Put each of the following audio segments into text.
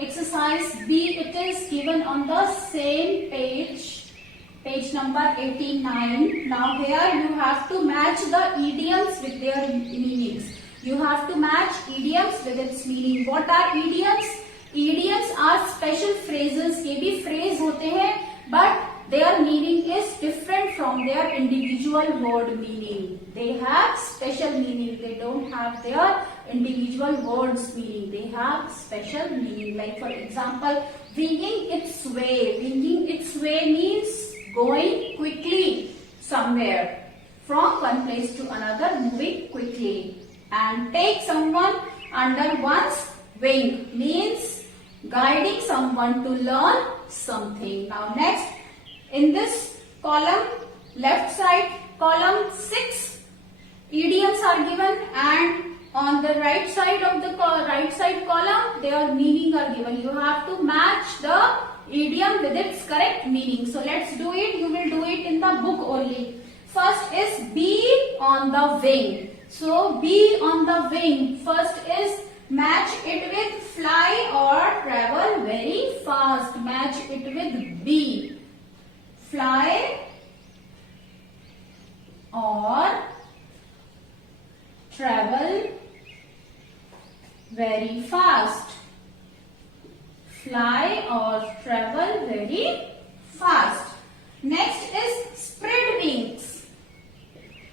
Exercise B, it is given on the same page number 89. Now here you have to match the idioms with their meanings. You have to match idioms with its meaning. What are idioms? Idioms are special phrases. ये भी phrase होते हैं, but their meaning is different from their individual word meaning. They have special meaning. They don't have their individual words meaning. They have special meaning. Like for example, winging its way. Winging its way means going quickly somewhere from one place to another, moving quickly. And take someone under one's wing means guiding someone to learn something. Now next, in this column, left side column, 6 idioms are given, and on the right side of the right side column, their meaning are given. You have to match the idiom with its correct meaning. So let's do it. You will do it in the book only. First is be on the wing. So be on the wing. First is match it with fly or travel very fast. Match it with be. Fly or travel very fast. Fly or travel very fast. Next is spread wings.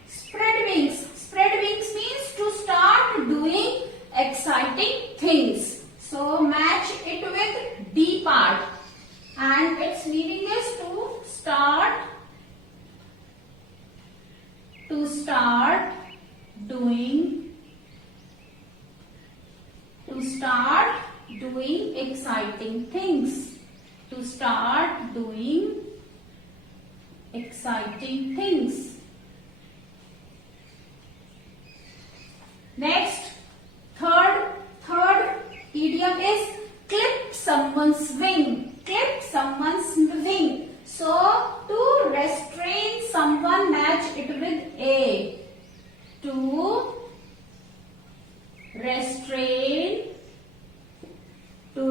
Spread wings. Spread wings means to start doing exciting things. So match it with B part. And its meaning is to start doing exciting things. To start doing exciting things. Next, third idiom is clip someone's wing. Clip someone's wing. So, to restrain someone, match it with A. To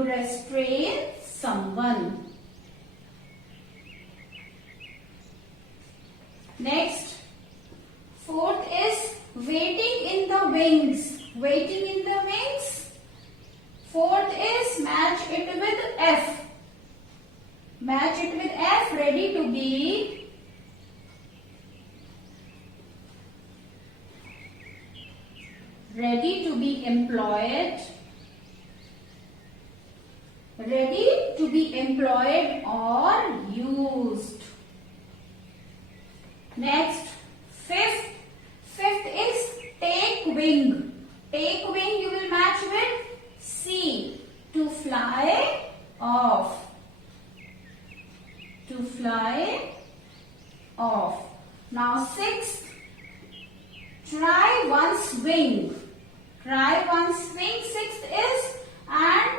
restrain someone. Next, fourth is waiting in the wings. Waiting in the wings. Fourth is match it with F. Match it with F, ready to be. Ready to be employed. Ready to be employed or used. Next, fifth is take wing. Take wing you will match with C. To fly off. To fly off. Now sixth, try one's wing. Try one's wing. Sixth is, and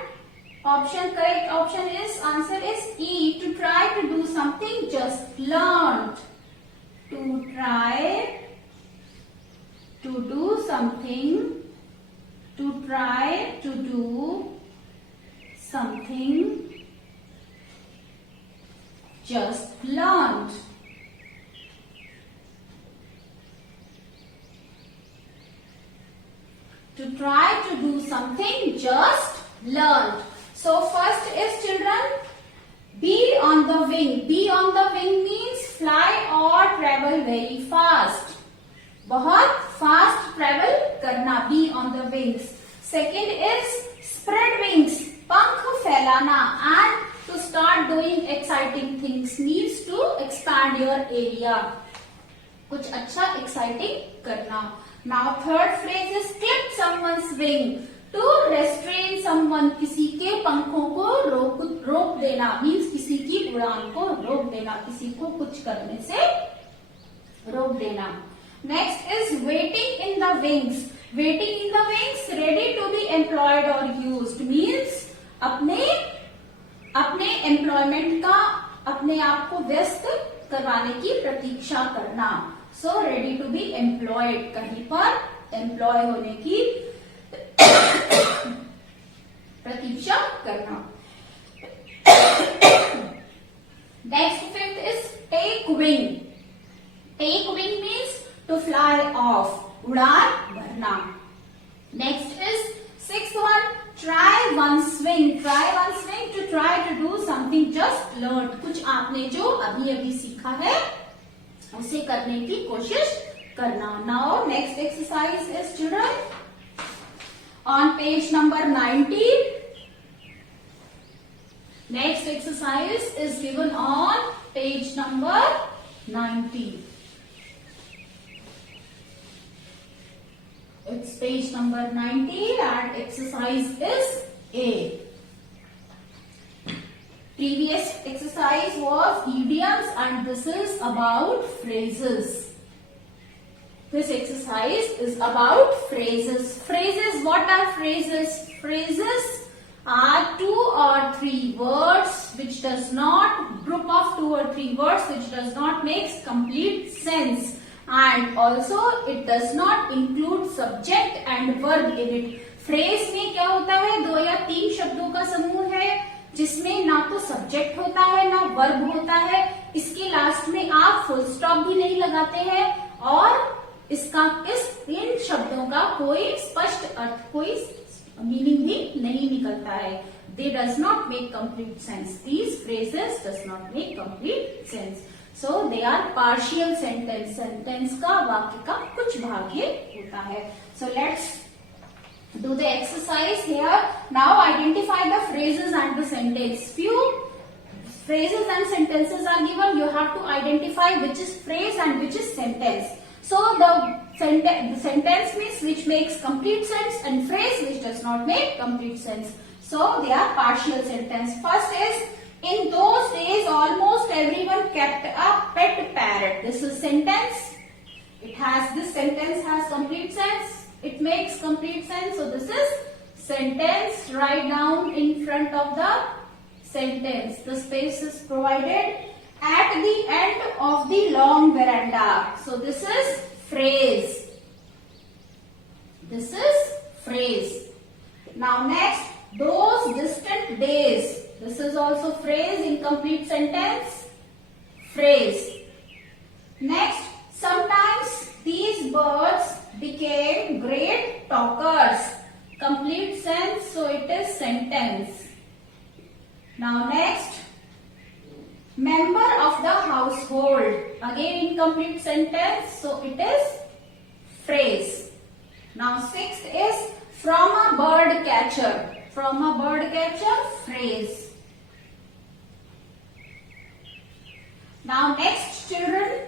correct option is, answer is E. To try to do something just learned. To try to do something. To try to do something just learned. To try to do something just learned. So first is, children, be on the wing. Be on the wing means fly or travel very fast. बहुत fast travel करना. Be on the wings. Second is spread wings. पंख फैलाना. And to start doing exciting things means to expand your area. कुछ अच्छा exciting करना. Now third phrase is clip someone's wing. To restrain someone, किसी के पंखों को रोक देना means किसी की उड़ान को रोक देना, किसी को कुछ करने से रोक देना. Next is waiting in the wings. Waiting in the wings, ready to be employed or used means अपने एम्प्लॉयमेंट का अपने आप को व्यस्त करवाने की प्रतीक्षा करना. So ready to be employed, कहीं पर एम्प्लॉय होने की प्रतीक्षा करना. Next, fifth is take wing. Take wing means to fly off. उड़ान भरना. Next is sixth one, try one swing. Try one swing to try to do something just learned. कुछ आपने जो अभी अभी सीखा है उसे करने की कोशिश करना. Now next exercise is children on page number 90. Next exercise is given on page number 90. It's page number 90 and exercise is A. Previous exercise was idioms and this is about phrases. This exercise is about phrases. Phrases, what are phrases? Phrases are two or three words which does not, group of two or three words which does not make complete sense. And also it does not include subject and verb in it. Phrase में क्या होता है, दो या तीन शब्दों का समूह है जिसमें ना तो सब्जेक्ट होता है ना वर्ब होता है. इसके लास्ट में आप फुल स्टॉप भी नहीं लगाते हैं और इन शब्दों का कोई स्पष्ट अर्थ, कोई मीनिंग भी नहीं निकलता है. They does not make complete sense. These phrases does not make complete sense. So they are partial sentence. Sentence का, वाक्य का कुछ भाग ये होता है. So let's do the exercise here. Now identify the phrases and the sentence. Few phrases and sentences are given. You have to identify which is phrase and which is sentence. So the sentence means which makes complete sense and phrase which does not make complete sense. So they are partial sentence. First is, in those days almost everyone kept a pet parrot. This is sentence. This sentence has complete sense. It makes complete sense. So this is sentence. Write down in front of the sentence. The space is provided at the end of the long veranda. So this is phrase. This is phrase. Now next, those distant days. This is also phrase, incomplete sentence. Phrase. Next, sometimes these birds became great talkers. Complete sense, so it is sentence. Now next, member of the household. Again incomplete sentence, so it is phrase. Now sixth is from a bird catcher. From a bird catcher, phrase. Now next children,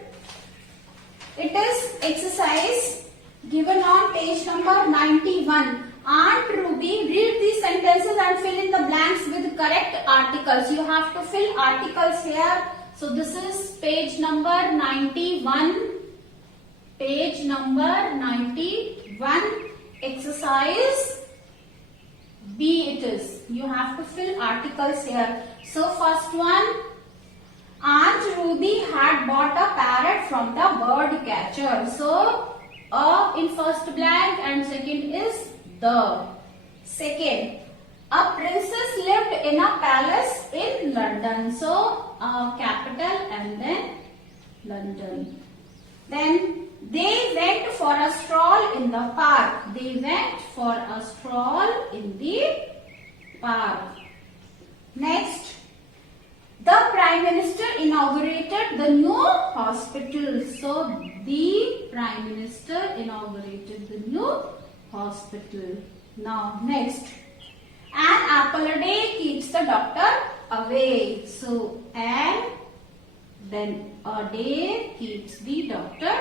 it is exercise given on page number 91. Aunt Ruby, read these sentences and fill in the blanks with correct articles. You have to fill articles here. So this is page number 91. Page number 91. Exercise B it is. You have to fill articles here. So first one, Aunt Ruby had bought a parrot from the bird catcher. So a in first blank and second is the. Second, a princess lived in a palace in London. So a capital and then London. Then they went for a stroll in the park. They went for a stroll in the park. Next, the Prime Minister inaugurated the new hospital. So the Prime Minister inaugurated the new hospital. Now next, an apple a day keeps the doctor away. So an, then a day keeps the doctor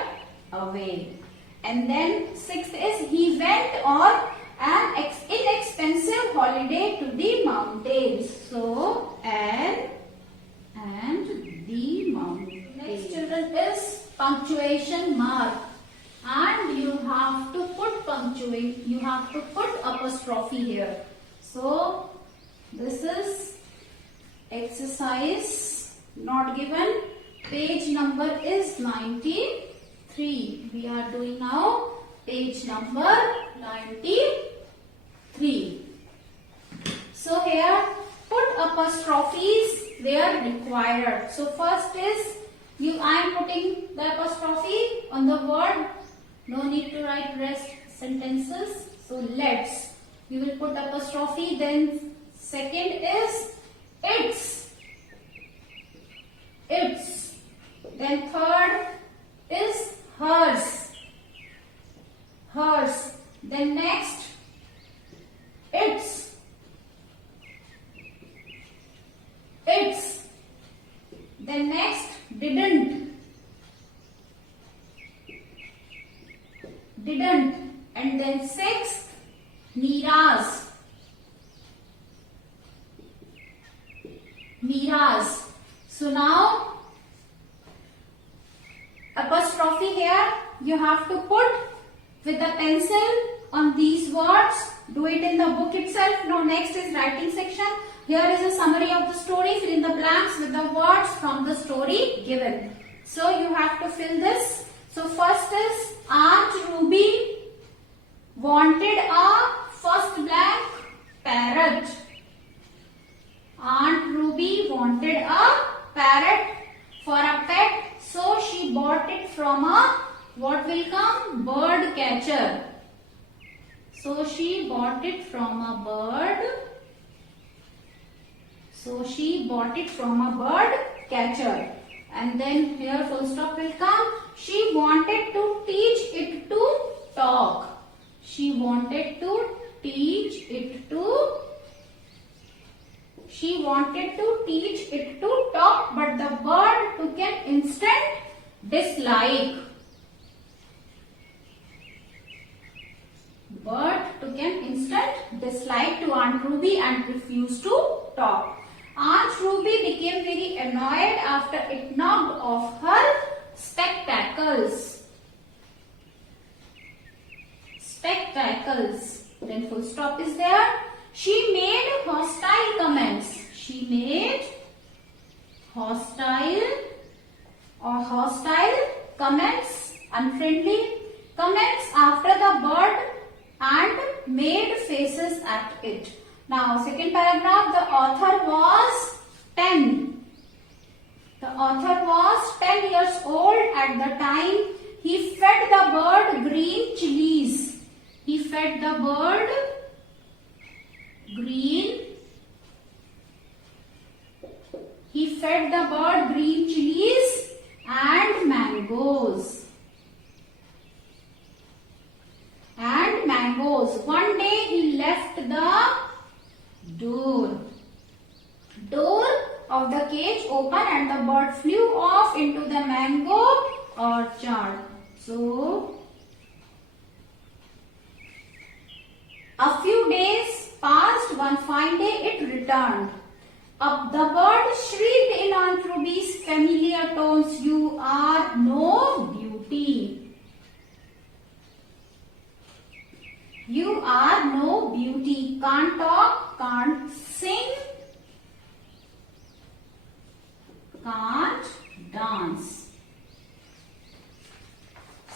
away. And then sixth is, he went on an inexpensive holiday to the mountains. So an and the mountain. Next children is punctuation mark. And you have to put punctuation, you have to put apostrophe here. So this is exercise not given. Page number is 93. We are doing now page number 93. So here put apostrophes where required. So first is I am putting the apostrophe on the word. No need to write rest sentences. So let's. You will put apostrophe. Then second is its. Its. Then third is hers. Hers. Then next its. Its. Then next didn't. Didn't. And then sixth Mira's. Mira's. So now apostrophe here you have to put with the pencil on these words. Do it in the book itself. Now next is writing section. Here is a summary of the story. Fill in the blanks with the words from the story given. So you have to fill this. So first is Aunt Ruby wanted a first blank parrot. Aunt Ruby wanted a parrot for a pet. So she bought it from a, what will come? Bird catcher. So she bought it from a bird. So she bought it from a bird catcher. And then here full stop will come. She wanted to teach it to talk. She wanted to teach it to. She wanted to teach it to talk, but the bird took an instant dislike. Bird took an instant dislike to Aunt Ruby and refused to talk. Aunt Ruby became very annoyed after it knocked off her spectacles. Spectacles. Then full stop is there. She made hostile comments. She made hostile comments, unfriendly comments after the bird and made faces at it. Now second paragraph, the author was 10. The author was 10 years old at the time. He fed the bird green chilies. He fed the bird green. He fed the bird green chilies and mangoes. And mangoes. One day he left the door of the cage open and the bird flew off into the mango orchard. So a few days passed. One fine day it returned. Up the bird shrieked in Aunt Ruby's familiar tones, "You are no beauty. You are no beauty. Can't talk, can't sing, can't dance."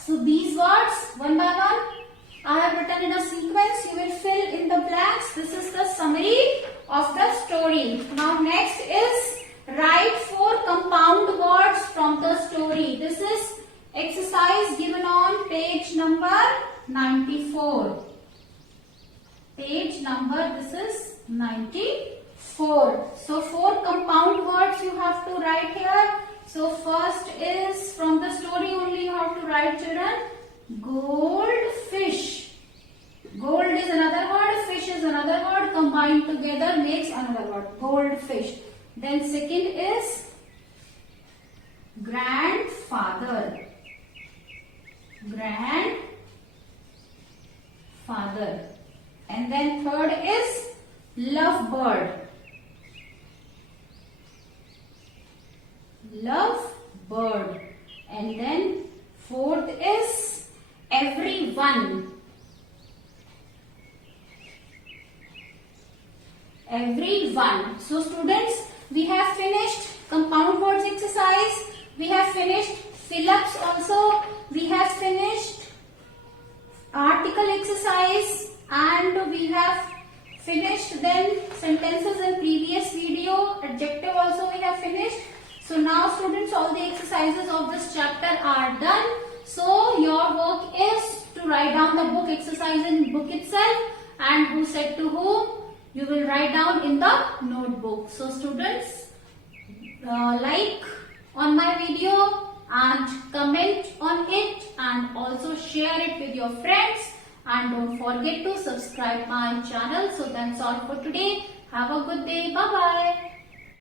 So these words, one by one, I have written in a sequence. You will fill in the blanks. This is the summary of the story. Now next is write 4 compound words from the story. This is exercise given on page number 94. Page number, this is 94. So 4 compound words you have to write here. So first is from the story only you have to write, children. Goldfish. Gold is another word, fish is another word, combined together makes another word. Goldfish. Then second is grandfather. Grandfather. And then third is lovebird. Lovebird. And then fourth is everyone. Everyone. So students, we have finished compound words exercise. We have finished fill-ups also. We have finished article exercise and we have finished then sentences in previous video. Adjective also we have finished. So now students, all the exercises of this chapter are done. So your work is to write down the book exercise in book itself, and who said to whom, you will write down in the notebook. So students, like on my video and comment on it, and also share it with your friends, and don't forget to subscribe my channel. So that's all for today. Have a good day. Bye bye.